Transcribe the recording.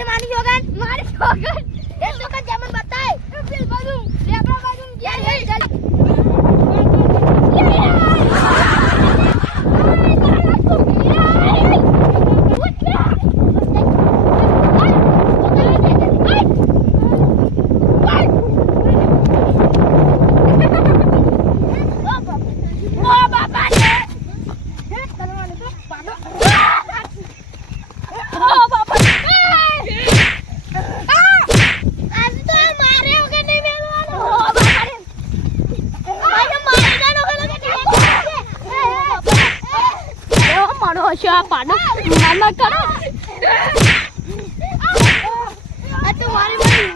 અરે મારી જોગન એ તો કન જમન બતાય પેલ બાજુ લેબડા બાજુ ગયા હે ચાલ પાડો મામા કરો આ તો મારી